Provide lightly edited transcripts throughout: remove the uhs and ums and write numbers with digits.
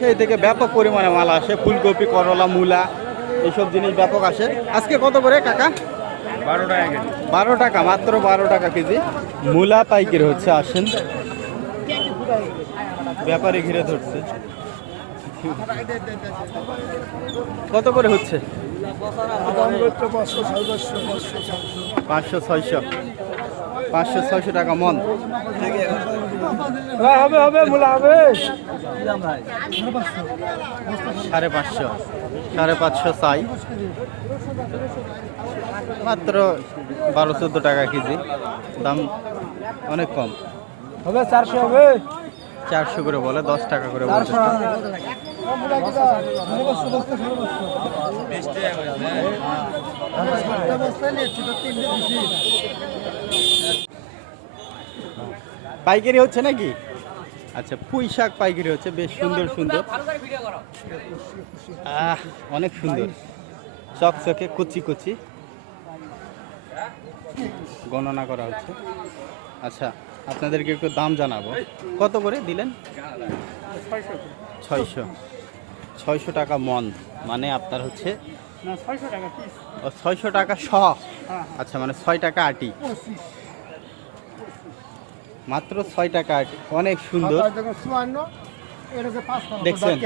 সেই থেকে ব্যাপক পরিমাণে মাল আসে, ফুলকপি, করলা, মূলা এইসব জিনিস ব্যাপক আসে। আজকে কত করে কাকা? 12 টাকা কেজি। 12 টাকা, মাত্র 12 টাকা কেজি। মূলা পাইকারি হচ্ছে, আসেন ব্যাপারী ঘিরে ধরছে। কত করে হচ্ছে? 500-600 টাকা মন হবে হবে মূলা হবে 550 চাই, মাত্র 12-14 টাকা কেজি, দাম অনেক কম। হবে 400 হবে 400 করে বলে, 10 টাকা করে বলে। পাইকারি হচ্ছে নাকি? আচ্ছা, পুঁই শাক পাইকারি হচ্ছে, বেশ সুন্দর সুন্দর, অনেক সুন্দর, চকচকে কুচি কুচি, গণনা করা হচ্ছে। আচ্ছা, আপনাদেরকে একটু দাম জানাবো। কত করে দিলেন? 600 টাকা মন, মানে আপনার হচ্ছে 600 টাকা শ। আচ্ছা, মানে 6 টাকা আটি, মাত্র 6 টাকা আটি, অনেক সুন্দর। দেখছেন,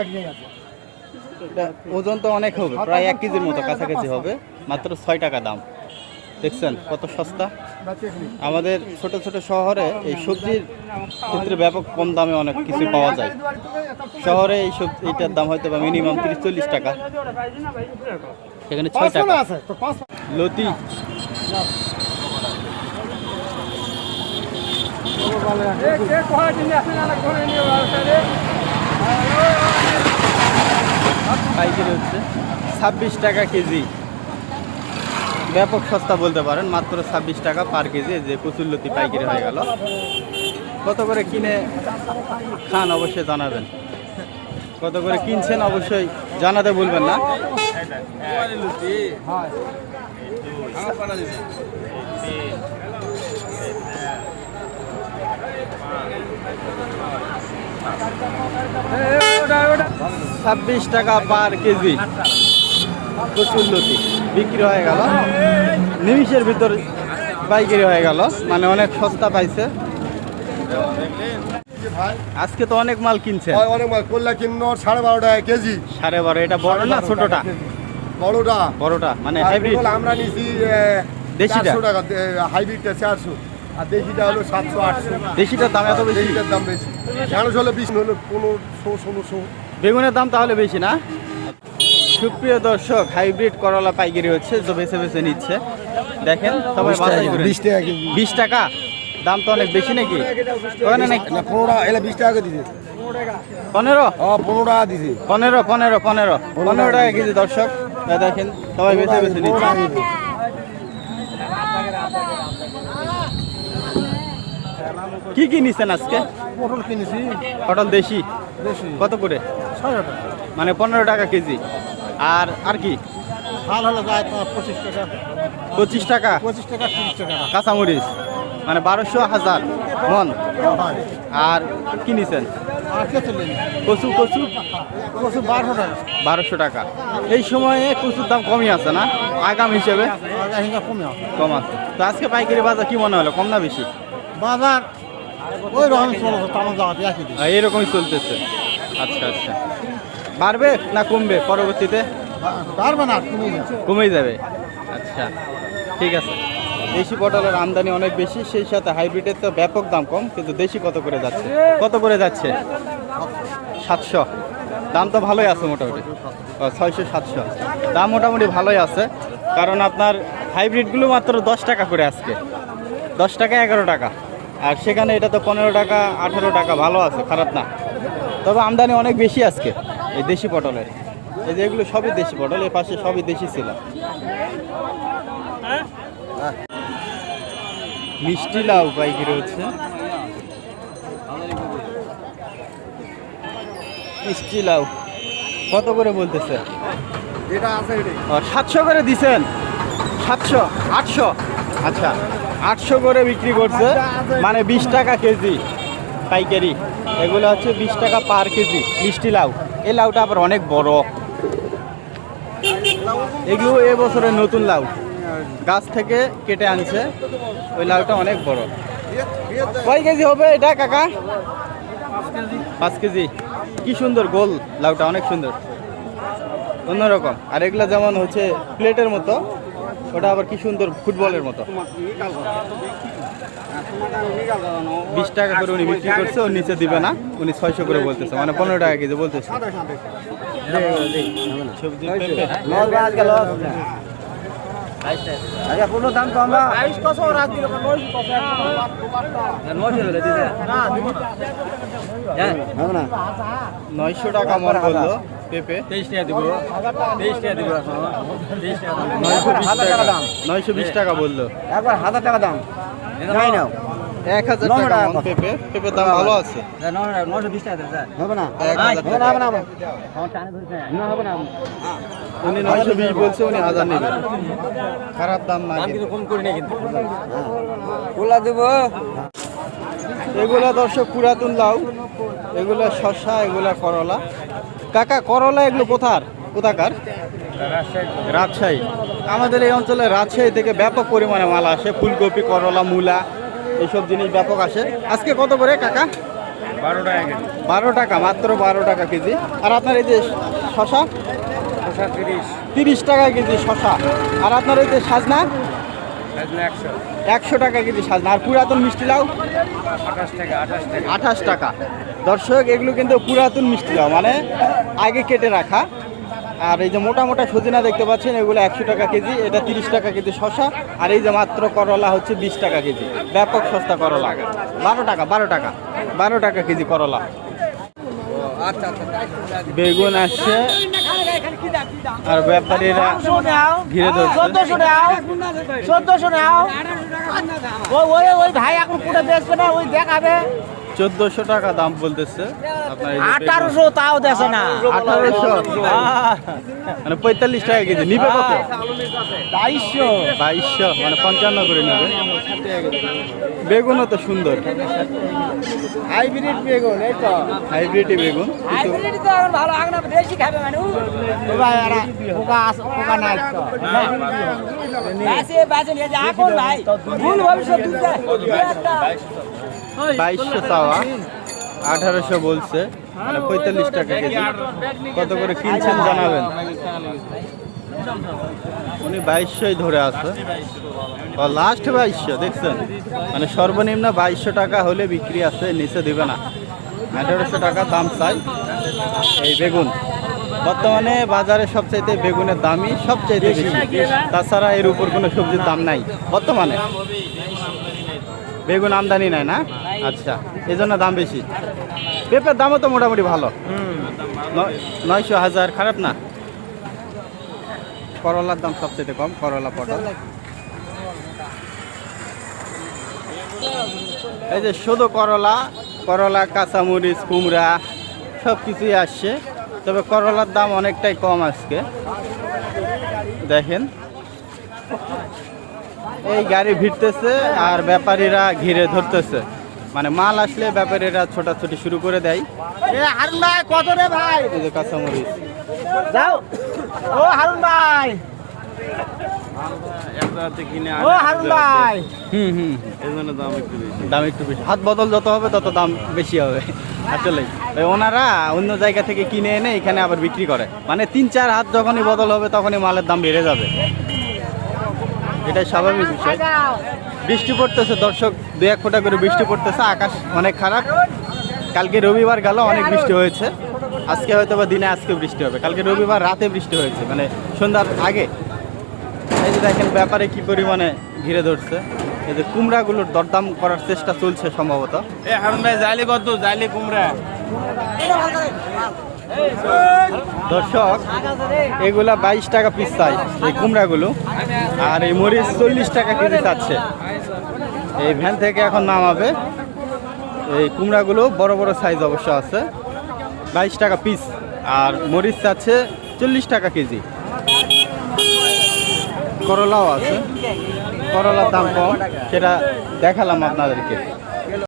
ওজন তো অনেক হবে, প্রায় 1 কেজির মতো কাছাকাছি হবে, মাত্র 6 টাকা দাম। দেখছেন কত সস্তা। আমাদের ছোট ছোট শহরে এই সবজির ক্ষেত্রে ব্যাপক কম দামে অনেক কিছু পাওয়া যায়। শহরে এইটার দাম হয়তো বা মিনিমাম 30-40 টাকা, সেখানে 6 টাকা। লতি পাইকারি হচ্ছে 26 টাকা কেজি, ব্যাপক সস্তা বলতে পারেন, মাত্র 26 টাকা পার কেজি। যে কচুরলতি পাইকারি হয়ে গেল। কত করে কিনে খান অবশ্যই জানাবেন, কত করে কিনছেন অবশ্যই জানাতে ভুলবেন না। ছাব্বিশ টাকা পার কেজি কচুরলতি বিক্রি হয়ে গেল, নিমিষের ভিতর পাইকারি হয়ে গেল, মানে অনেক সস্তা পাইছে। আজকে তো অনেক মাল কিনছে, অনেক মাল করলা কিনো 12.5 টাকা কেজি। 12.5, এটা বড় না ছোটটা? বড়টা। বড়টা মানে হাইব্রিড। আমরা নিছি দেশিটা 400 টাকা, হাইব্রিডটা 400, আর দেশিটা হলো 700-800। দেশিটার দাম এত বেশি? দেশিটার দাম বেশি, ঢেঁড়স হলো 20, হলো 1500-1600। বেগুনের দাম তাহলে বেশি না? সুপ্রিয় দর্শক, হাইব্রিড করলা পাইকারি হচ্ছে, তো বেছে বেছে নিচ্ছে। দেখেন সবাই 20 টাকা কেজি। 20 টাকা দাম তো অনেক বেশি নাকি? ওখানে নাকি 15 টাকা, এলা 20 টাকা দিছে। 15? 15 টাকা দিছে। 15 টাকা কেজি। দর্শক দেখেন সবাই বেছে বেছে নিচ্ছে। কি কি নিছেন আজকে? পটল কিনেছি। পটল দেশি কত করে? 6 টাকা, মানে 15 টাকা কেজি। আর কি? ভাল হলো যায় তোমার 25 টাকা। 25 টাকা? 25 টাকা 30 টাকা। কাঁচামরিচ মানে 1200-1000 মন। আর কি নিছেন? কচু? 1200 টাকা। 1200 টাকা। এই সময়ে কচুর দাম কমই আছে না আগাম হিসেবে? কম আছে। তো আজকে পাইকারি বাজার কি মনে হলো, কম না বেশি? বাজার ওই রকম চলছে, তামার জায়গাতে একই দিন। এরকমই চলতেছে। আচ্ছা আচ্ছা, বাড়বে না কমবে পরবর্তীতে? পারবে না, কমেই যাবে। আচ্ছা ঠিক আছে। দেশি পটলের আমদানি অনেক বেশি, সেই সাথে হাইব্রিডের তো ব্যাপক দাম কম, কিন্তু দেশি কত করে যাচ্ছে? 700। দাম তো ভালোই আছে মোটামুটি। 600-700 দাম মোটামুটি ভালোই আছে, কারণ আপনার হাইব্রিডগুলো মাত্র 10 টাকা করে আজকে, 10 টাকা 11 টাকা, আর সেখানে এটা তো 15 টাকা 18 টাকা, ভালো আছে, খারাপ না। তবে আমদানি অনেক বেশি আজকে এই দেশি পটলের। এই যে এগুলো সবই দেশি পটল, এর পাশে সবই দেশি ছিল। মিষ্টি লাউ পাইকারি হচ্ছে, মিষ্টি লাউ কত করে বলতেছে? 700 করে দিছেন? 700, 800? আচ্ছা 800 করে বিক্রি করছে, মানে 20 টাকা কেজি পাইকারি। এগুলো হচ্ছে 20 টাকা পার কেজি মিষ্টি লাউ। এই লাউটা আবার অনেক বড়। এগুলো এবছরের নতুন লাউ, গাছ থেকে কেটে আনছে। ওই লাউটা অনেক বড়। কয় কেজি হবে এটা কাকা? 5 কেজি। কি সুন্দর গোল লাউটা, অনেক সুন্দর, অন্যরকম। আর এগুলা যেমন হচ্ছে প্লেটের মতো, ওটা আবার কি সুন্দর ফুটবলের মতো। 20 টাকা করে উনি বিক্রি করছে, ওর নিচে দিবে না, উনি 600 করে বলতেছে, মানে 15 টাকা কেজি বলতেছে। সবজি পেঁপে আচ্ছা কোনো দাম তো আমরা 900 টাকা মন বললো পেঁপে। 23 টাকা দিব 23 টাকা দিব 920 টাকা বললো। একবার 1000 টাকা দাম নাই নাও 1000 টাকা মন পেঁপে। পেঁপের দাম ভালো আছে। 920 টাকা স্যার হবে না 1000 টাকা। হবে না হবে না হবে না উনি 920 বলছে, উনি 1000 নেবে। খারাপ দাম না কিন্তু। কম করি না কিন্তু কোলা দেব। এগুলা দর্শক পুরাতন লাউ, এগুলা শসা, এগুলা করলা। কাকা করলা এগুলো কোথাকার? রাজশাহী। আমাদের এই অঞ্চলে রাজশাহী থেকে ব্যাপক পরিমাণে মাল আসে, ফুলকপি, করলা, মূলা, এইসব জিনিস ব্যাপক আসে। আজকে কত করে কাকা? 12 টাকা কেজি 12 টাকা, মাত্র 12 টাকা কেজি। আর আপনার এই যে শসা? 30 টাকা কেজি শসা। আর আপনার এই যে সাজনা? 100 টাকা কেজি সাজনা। আর পুরাতন মিষ্টি লাউ? 28 টাকা। দর্শক এগুলো কিন্তু পুরাতন মিষ্টি লাউ, মানে আগে কেটে রাখা। আর এই যে মোটা মোটা সজিনা দেখতে পাচ্ছেন, এগুলো 100 টাকা কেজি। এটা 30 টাকা কেজি শসা। আর এই যে মাত্র করলা হচ্ছে 20 টাকা কেজি। ব্যাপক সস্তা করলা। 12 টাকা কেজি করলা। বেগুন আসছে, আর ব্যাপারীরা ঘিরে ধরছে। 1400 নাও ওই ভাই এখন পুরো বেচবে না, ওই দেখাবে 1400 টাকা দাম বলতেছে। আপনার এই যে 1800 তাও দেছে না। 1800 মানে 45 টাকা কেজি। নিবে কত? 2200 মানে 55 করে নেবে। বেগুনও তো সুন্দর, হাইব্রিড বেগুন, এই তো হাইব্রিড বেগুন। হাইব্রিড তো এখন ভালো আগনা বেশি খাবে মানে ও ভাই এরা পোকা নাই তো বাসে নিয়ে যা এখন ভাই ভুল ভবিষ্যৎ দুটা 2200 চাওয়া, 1800 বলছে, মানে 45 টাকা কেজি। কত করে কিনছেন জানাবেন। উনি 2200 ধরে আছে, লাস্ট 2200 দেখছেন, মানে সর্বনিম্ন 2200 টাকা হলে বিক্রি আছে, নিচে দিবে না। 1800 টাকা দাম চাই এই বেগুন। বর্তমানে বাজারে সবচাইতে বেগুনের দামই সবচাইতে বেশি, তাছাড়া এর উপর কোনো সবজির দাম নাই বর্তমানে। বেগুন আমদানি নাই না, আচ্ছা, এই জন্য দাম বেশি। পেঁপের দামও তো মোটামুটি ভালো, 900 1000, খারাপ না। করলার দাম সবচেয়ে কম, করলা পটল। এই যে শুধু করলা, কাঁচামরিচ, কুমড়া সব কিছুই আসছে, তবে করলার দাম অনেকটাই কম আজকে। দেখেন এই গাড়ি ভিড়তেছে আর ব্যাপারীরা ঘিরে ধরতেছে, মানে মাল আসলে ব্যাপারীরা ছোটাছুটি শুরু করে দেয়। হারুন ভাই কত রে ভাই? এই যে কাঁচামরিচ যাও ও হারুন ভাই, ও হারুন ভাই, দাম একটু বেশি। হাত বদল যত হবে তত দাম বেশি হবে আসলে। ওনারা অন্য জায়গা থেকে কিনে এনে এখানে আবার বিক্রি করে, মানে 3-4 হাত যখনই বদল হবে তখনই মালের দাম বেড়ে যাবে, এটাই স্বাভাবিক বিষয়। বৃষ্টি পড়তেছে দর্শক, 2-1 ফোঁটা করে বৃষ্টি পড়তেছে, আকাশ অনেক খারাপ। কালকে রবিবার গেল, অনেক বৃষ্টি হয়েছে। আজকে হয়তো বা দিনে আজকে বৃষ্টি হবে, কালকে রবিবার রাতে বৃষ্টি হয়েছে, মানে সন্ধ্যার আগে। এই যে দেখেন ব্যাপারে কি পরিমাণে ঘিরে ধরছে। এই যে কুমড়াগুলোর দরদাম করার চেষ্টা চলছে সম্ভবত। হারুন ভাই জাইলি কত? জাইলি কুমড়া দর্শক এগুলা 22 টাকা পিস চাই এই কুমড়াগুলো, আর এই মরিচ 40 টাকা কেজি চাচ্ছে। এই ভ্যান থেকে এখন নামাবে। এই কুমড়াগুলো বড় বড় সাইজ অবশ্য আছে, 22 টাকা পিস। আর মরিচ চাচ্ছে 40 টাকা কেজি। করলাও আছে, করলার দাম কম, সেটা দেখালাম আপনাদেরকে।